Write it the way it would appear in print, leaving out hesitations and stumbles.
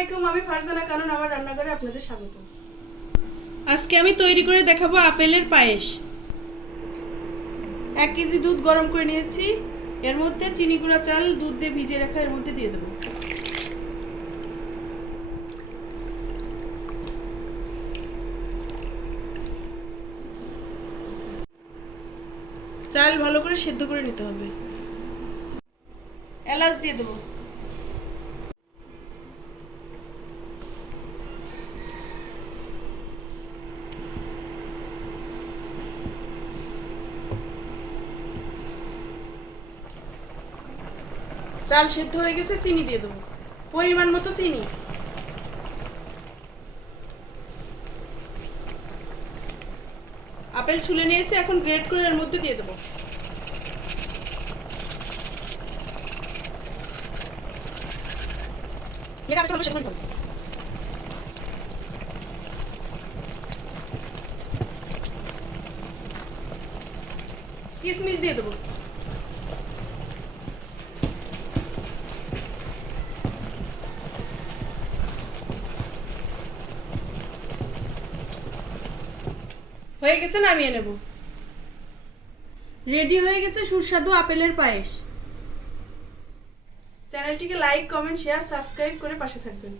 আলাইকুম, আমি ফারজানা কানন, আমার রান্নাঘরে আপনাদের স্বাগত। আজকে আমি তৈরি করে দেখাবো আপেলের পায়েস। 1 কেজি দুধ গরম করে নিয়েছি, এর মধ্যে চিনি গুঁড়া চাল দুধ দিয়ে ভিজিয়ে রাখা এর মধ্যে দিয়ে দেবো। চাল ভালো করে সেদ্ধ করে নিতে হবে। এলাচ দিয়ে দেবো। চাল সেদ্ধ হয়ে গেছে, চিনি দিয়ে দেবো, পরিমাণ মতো চিনি। আপেল ছুলে নিয়েছি, এখন গ্রেট করে এর মধ্যে দিয়ে দেবো। কিশমিশ দিয়ে দেবো। হয়ে গেছে, নামিয়ে নেব। রেডি হয়ে গেছে সুস্বাদু আপেলের পায়েস। চ্যানেলটিকে লাইক, কমেন্ট, শেয়ার, সাবস্ক্রাইব করে পাশে থাকবেন।